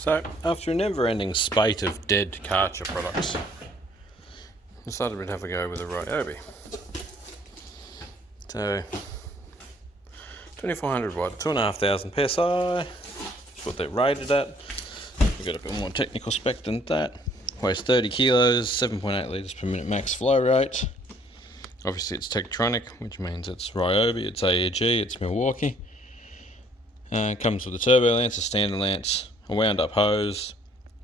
So, after a never-ending spate of dead Karcher products, I decided we'd have a go with a Ryobi. So, 2400 watt, 2500 PSI, that's what they're rated at. We've got a bit more technical spec than that. Weighs 30 kilos, 7.8 litres per minute max flow rate. Obviously it's Tektronix, which means it's Ryobi, it's AEG, it's Milwaukee. Comes with a turbo lance, a standard lance, a wound up hose,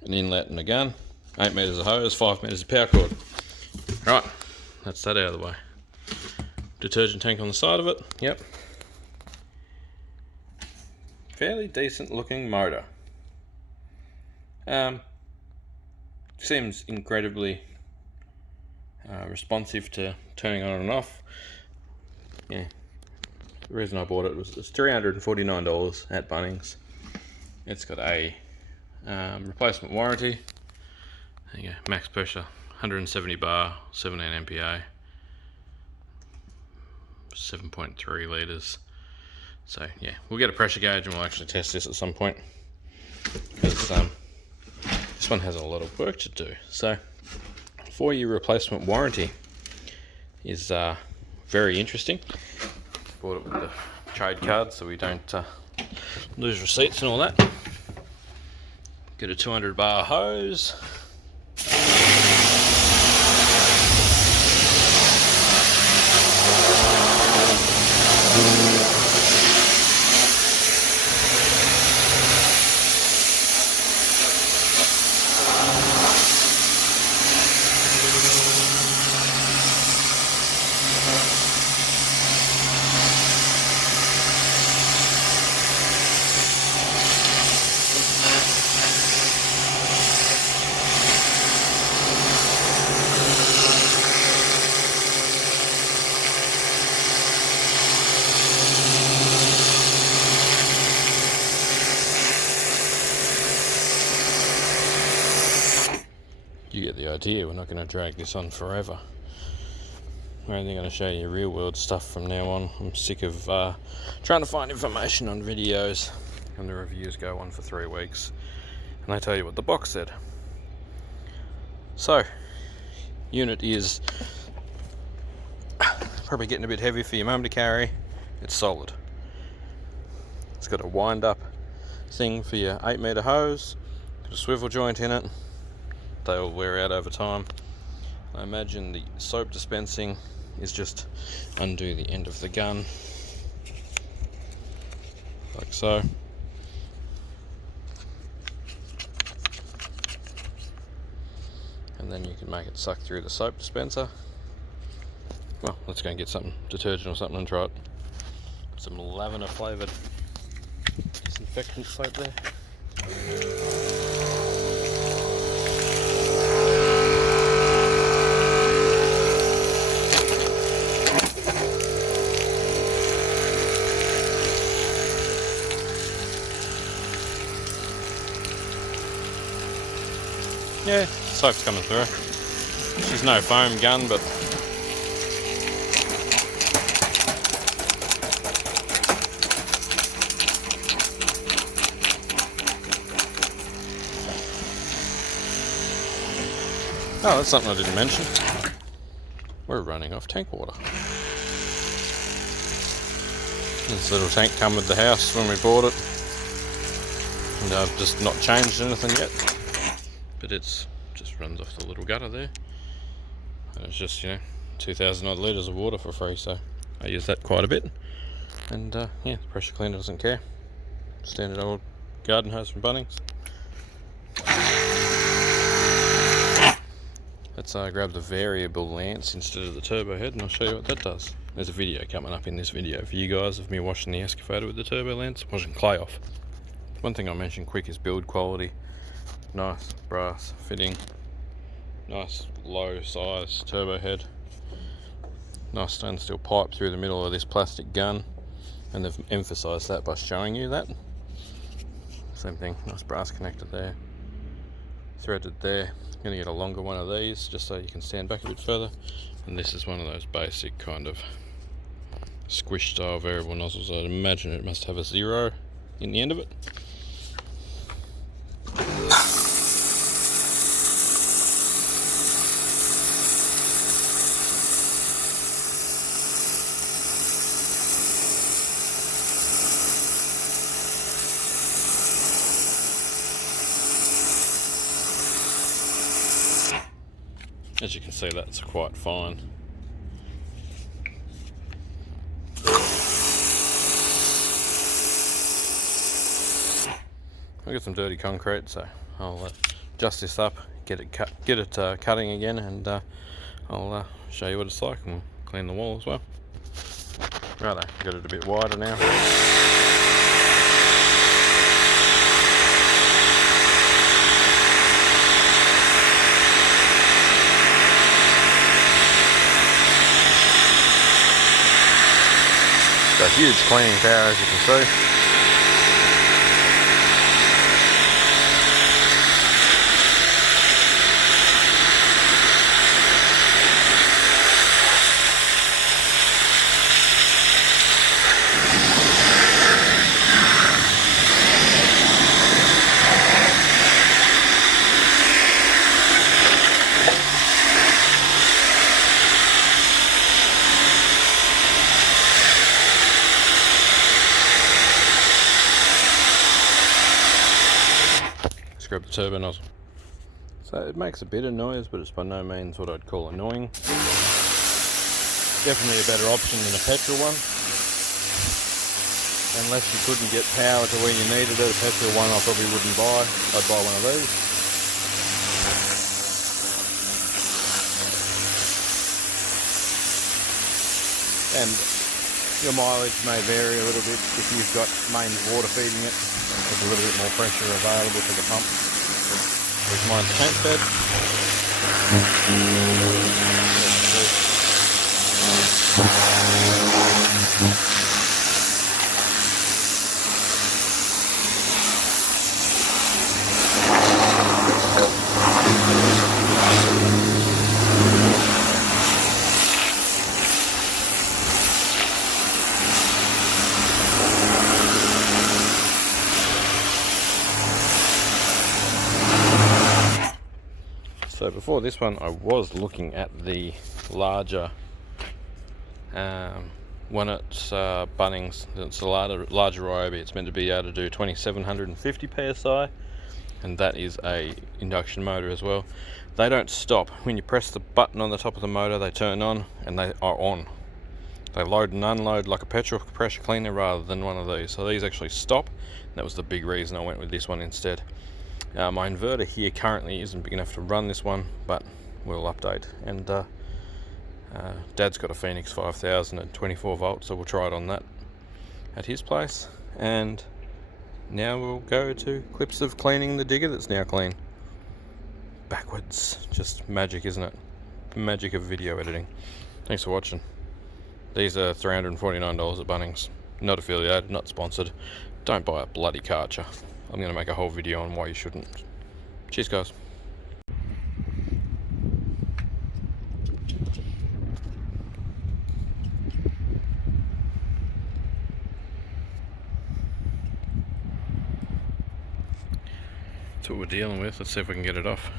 an inlet and a gun, 8 metres of hose, 5 metres of power cord. Right, that's that out of the way. Detergent tank on the side of it, yep. Fairly decent looking motor. Seems incredibly responsive to turning on and off. Yeah, the reason I bought it was it's $349 at Bunnings. It's got a replacement warranty. There you go, max pressure, 170 bar, 17 MPa, 7.3 litres. So yeah, we'll get a pressure gauge and we'll actually test this at some point, because this one has a lot of work to do. So 4-year replacement warranty is very interesting. Bought it with the trade card so we don't lose receipts and all that. Get a 200 bar hose. You get the idea, we're not going to drag this on forever. We're only going to show you real world stuff from now on. I'm sick of trying to find information on videos, and the reviews go on for 3 weeks and they tell you what the box said. So, unit is probably getting a bit heavy for your mum to carry. It's solid. It's got a wind up thing for your 8 metre hose, got a swivel joint in it. They all wear out over time. I imagine the soap dispensing is just undo the end of the gun, like so. And then you can make it suck through the soap dispenser. Well, let's go and get some detergent or something and try it. Some lavender flavoured disinfectant soap there. Yeah, soap's coming through. There's no foam gun, but oh, that's something I didn't mention. We're running off tank water. This little tank come with the house when we bought it, and I've just not changed anything yet. But it's just runs off the little gutter there, and it's just, 2,000 odd litres of water for free, so I use that quite a bit. And yeah, the pressure cleaner doesn't care. Standard old garden hose from Bunnings. Let's grab the variable lance instead of the turbo head, and I'll show you what that does. There's a video coming up in this video for you guys of me washing the excavator with the turbo lance, washing clay off. One thing I'll mention quick is build quality. Nice brass fitting, nice low size turbo head, nice stainless steel pipe through the middle of this plastic gun, and they've emphasised that by showing you that. Same thing, nice brass connector there, threaded there. I'm going to get a longer one of these just so you can stand back a bit further, and this is one of those basic kind of squish style variable nozzles. I'd imagine it must have a 0 in the end of it. As you can see, that's quite fine. I've got some dirty concrete, so I'll dust this up, get it cutting again, and I'll show you what it's like, and we'll clean the wall as well. Righto, got it a bit wider now. Got a huge cleaning power, as you can see. Grab the turbo nozzle. So it makes a bit of noise, but it's by no means what I'd call annoying. Definitely a better option than a petrol one. Unless you couldn't get power to where you needed it, a petrol one I probably wouldn't buy. I'd buy one of these. And your mileage may vary a little bit if you've got mains water feeding it. There's a little bit more pressure available to the pump. There's mine's tank bed. So before this one, I was looking at the larger one at Bunnings. It's a larger Ryobi. It's meant to be able to do 2750 psi, and that is a induction motor as well. They don't stop. When you press the button on the top of the motor, they turn on, and they are on. They load and unload like a petrol pressure cleaner rather than one of these. So these actually stop. That was the big reason I went with this one instead. My inverter here currently isn't big enough to run this one, but we'll update. And Dad's got a Phoenix 5000 at 24 volts, so we'll try it on that at his place. And now we'll go to clips of cleaning the digger that's now clean. Backwards. Just magic, isn't it? Magic of video editing. Thanks for watching. These are $349 at Bunnings. Not affiliated, not sponsored. Don't buy a bloody Karcher. I'm going to make a whole video on why you shouldn't. Cheers, guys. That's what we're dealing with. Let's see if we can get it off.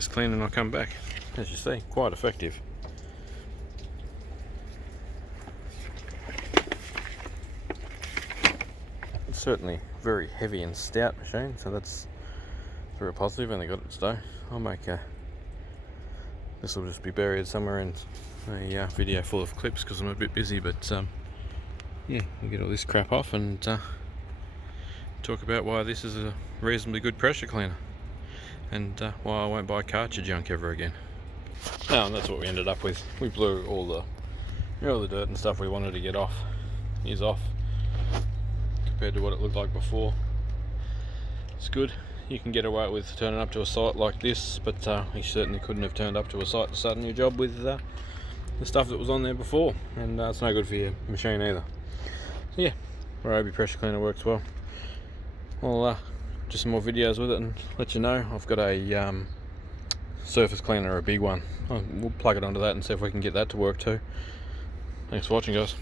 this clean and I'll come back. As you see, quite effective. It's certainly very heavy and stout machine, so that's very positive, and they got it today. I'll make this will just be buried somewhere in a video full of clips because I'm a bit busy, but yeah, we'll get all this crap off and talk about why this is a reasonably good pressure cleaner, and why I won't buy cartridge junk ever again. Oh, and that's what we ended up with. We blew all the dirt and stuff we wanted to get off is off compared to what it looked like before. It's good. You can get away with turning up to a site like this, but you certainly couldn't have turned up to a site to start a new job with the stuff that was on there before, and it's no good for your machine either. So yeah, Ryobi pressure cleaner works well. I'll do some more videos with it and let you know. I've got a surface cleaner, a big one. We'll plug it onto that and see if we can get that to work too. Thanks for watching, guys.